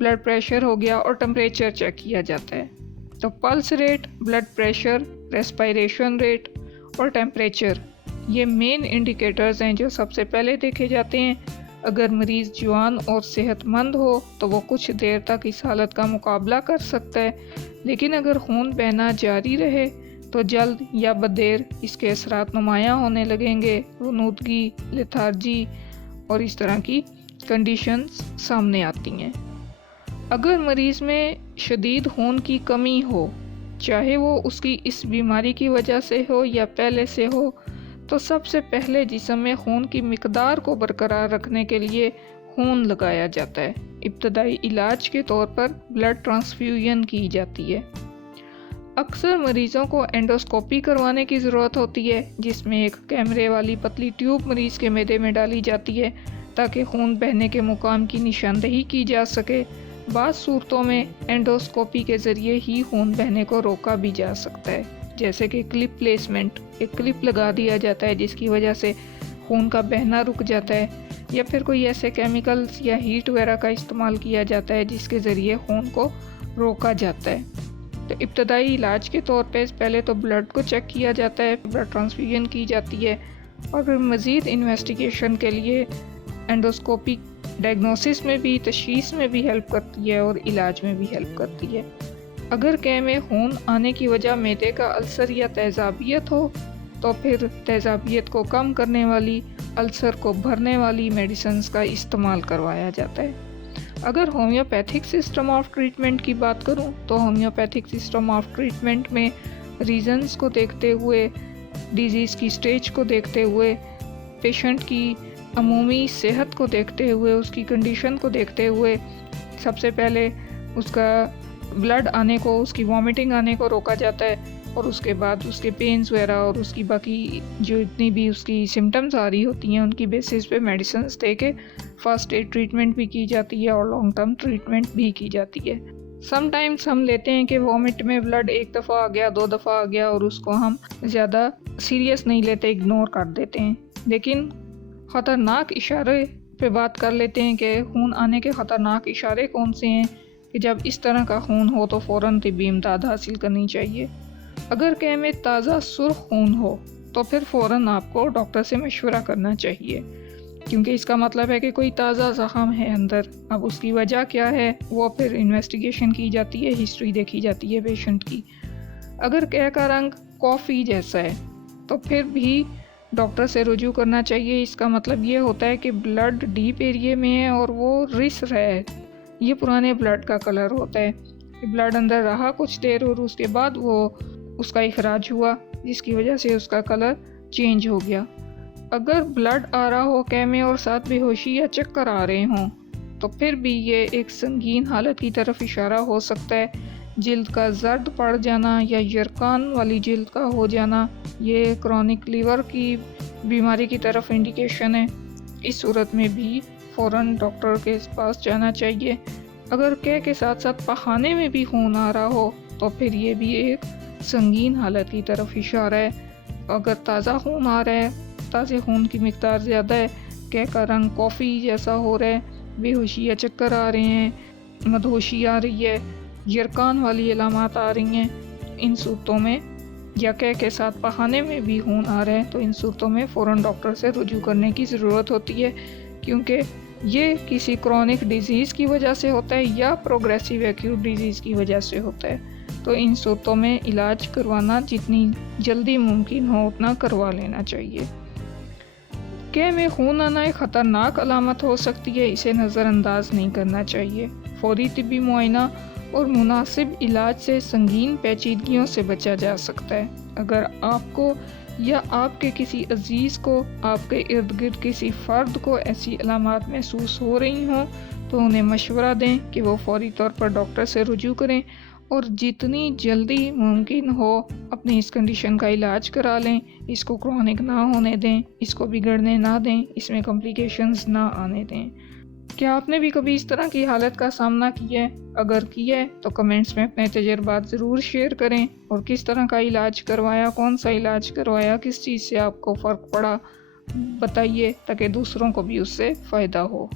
Blood pressure ہو گیا اور temperature check کیا جاتا ہے۔ تو pulse rate, blood pressure, respiration rate اور ٹیمپریچر یہ مین انڈیکیٹرز ہیں جو سب سے پہلے دیکھے جاتے ہیں۔ اگر مریض جوان اور صحت مند ہو تو وہ کچھ دیر تک اس حالت کا مقابلہ کر سکتا ہے، لیکن اگر خون بہنا جاری رہے تو جلد یا بدیر اس کے اثرات نمایاں ہونے لگیں گے، غنودگی، لیتھارجی اور اس طرح کی کنڈیشنز سامنے آتی ہیں۔ اگر مریض میں شدید خون کی کمی ہو، چاہے وہ اس کی اس بیماری کی وجہ سے ہو یا پہلے سے ہو، تو سب سے پہلے جسم میں خون کی مقدار کو برقرار رکھنے کے لیے خون لگایا جاتا ہے۔ ابتدائی علاج کے طور پر بلڈ ٹرانسفیوژن کی جاتی ہے۔ اکثر مریضوں کو اینڈوسکوپی کروانے کی ضرورت ہوتی ہے، جس میں ایک کیمرے والی پتلی ٹیوب مریض کے معدے میں ڈالی جاتی ہے تاکہ خون بہنے کے مقام کی نشاندہی کی جا سکے۔ بعض صورتوں میں اینڈوسکوپی کے ذریعے ہی خون بہنے کو روکا بھی جا سکتا ہے، جیسے کہ کلپ پلیسمنٹ، ایک کلپ لگا دیا جاتا ہے جس کی وجہ سے خون کا بہنا رک جاتا ہے، یا پھر کوئی ایسے کیمیکلز یا ہیٹ وغیرہ کا استعمال کیا جاتا ہے جس کے ذریعے خون کو روکا جاتا ہے۔ تو ابتدائی علاج کے طور پہ پہلے تو بلڈ کو چیک کیا جاتا ہے، بلڈ ٹرانسفیوژن کی جاتی ہے، اور پھر مزید انویسٹیگیشن کے لیے اینڈوسکوپی ڈائگنوسس میں بھی، تشخیص میں بھی ہیلپ کرتی ہے اور علاج میں بھی ہیلپ کرتی ہے۔ اگر کہہ میں خون آنے کی وجہ معدے کا السر یا تیزابیت ہو تو پھر تیزابیت کو کم کرنے والی، السر کو بھرنے والی میڈیسنز کا استعمال کروایا جاتا ہے۔ اگر ہومیوپیتھک سسٹم آف ٹریٹمنٹ کی بات کروں تو ہومیوپیتھک سسٹم آف ٹریٹمنٹ میں ریزنز کو دیکھتے ہوئے، ڈیزیز کی سٹیج کو دیکھتے ہوئے، پیشنٹ کی عمومی صحت کو دیکھتے ہوئے، اس کی کنڈیشن کو دیکھتے ہوئے سب سے پہلے اس کا بلڈ آنے کو، اس کی وامٹنگ آنے کو روکا جاتا ہے، اور اس کے بعد اس کے پینز وغیرہ اور اس کی باقی جو اتنی بھی اس کی سمٹمز آ رہی ہوتی ہیں ان کی بیسس پہ میڈیسنز دے کے فرسٹ ایڈ ٹریٹمنٹ بھی کی جاتی ہے اور لانگ ٹرم ٹریٹمنٹ بھی کی جاتی ہے۔ سم ٹائمز ہم لیتے ہیں کہ وامٹ میں بلڈ ایک دفعہ آ گیا، 2 دفعہ آ گیا اور اس کو ہم زیادہ سیریس نہیں لیتے، اگنور کر دیتے ہیں، لیکن خطرناک اشارے پہ بات کر لیتے ہیں کہ خون آنے کے خطرناک اشارے کون سے ہیں، کہ جب اس طرح کا خون ہو تو فوراً طبی امداد حاصل کرنی چاہیے۔ اگر کہہ میں تازہ سرخ خون ہو تو پھر فوراً آپ کو ڈاکٹر سے مشورہ کرنا چاہیے، کیونکہ اس کا مطلب ہے کہ کوئی تازہ زخم ہے اندر۔ اب اس کی وجہ کیا ہے وہ پھر انویسٹیگیشن کی جاتی ہے، ہسٹری دیکھی جاتی ہے پیشنٹ کی۔ اگر کہہ کا رنگ کافی جیسا ہے تو پھر بھی ڈاکٹر سے رجوع کرنا چاہیے۔ اس کا مطلب یہ ہوتا ہے کہ بلڈ ڈیپ ایریے میں ہے اور وہ رس رہا ہے، یہ پرانے بلڈ کا کلر ہوتا ہے کہ بلڈ اندر رہا کچھ دیر اور اس کے بعد وہ اس کا اخراج ہوا، جس کی وجہ سے اس کا کلر چینج ہو گیا۔ اگر بلڈ آ رہا ہو کہہ میں اور ساتھ بے ہوشی یا چکر آ رہے ہوں تو پھر بھی یہ ایک سنگین حالت کی طرف اشارہ ہو سکتا ہے۔ جلد کا زرد پڑ جانا یا یرقان والی جلد کا ہو جانا یہ کرونک لیور کی بیماری کی طرف انڈیکیشن ہے۔ اس صورت میں بھی فوراً ڈاکٹر کے پاس جانا چاہیے۔ اگر کہہ کے ساتھ ساتھ پخانے میں بھی خون آ رہا ہو تو پھر یہ بھی ایک سنگین حالت کی طرف اشارہ ہے۔ اگر تازہ خون آ رہا ہے، تازہ خون کی مقدار زیادہ ہے، کہہ کا رنگ کافی جیسا ہو رہا ہے، بے ہوشی یا چکر آ رہے ہیں، مدہوشی آ رہی ہے، یرقان والی علامات آ رہی ہیں، ان صورتوں میں یا کہہ کے ساتھ پخانے میں بھی خون آ رہا ہے تو ان صورتوں میں فوراً ڈاکٹر سے رجوع کرنے کی ضرورت ہوتی ہے، کیونکہ یہ کسی کرونک ڈیزیز کی وجہ سے ہوتا ہے یا پروگریسیو ایکیوٹ ڈیزیز کی وجہ سے ہوتا ہے۔ تو ان صورتوں میں علاج کروانا جتنی جلدی ممکن ہو اتنا کروا لینا چاہیے۔ کہہ میں خون آنا ایک خطرناک علامت ہو سکتی ہے، اسے نظر انداز نہیں کرنا چاہیے۔ فوری طبی معائنہ اور مناسب علاج سے سنگین پیچیدگیوں سے بچا جا سکتا ہے۔ اگر آپ کو یا آپ کے کسی عزیز کو، آپ کے ارد گرد کسی فرد کو ایسی علامات محسوس ہو رہی ہوں تو انہیں مشورہ دیں کہ وہ فوری طور پر ڈاکٹر سے رجوع کریں اور جتنی جلدی ممکن ہو اپنی اس کنڈیشن کا علاج کرا لیں، اس کو کرونک نہ ہونے دیں، اس کو بگڑنے نہ دیں، اس میں کمپلیکیشنز نہ آنے دیں۔ کیا آپ نے بھی کبھی اس طرح کی حالت کا سامنا کیا ہے؟ اگر کیا ہے تو کمنٹس میں اپنے تجربات ضرور شیئر کریں، اور کس طرح کا علاج کروایا، کون سا علاج کروایا، کس چیز سے آپ کو فرق پڑا بتائیے تاکہ دوسروں کو بھی اس سے فائدہ ہو۔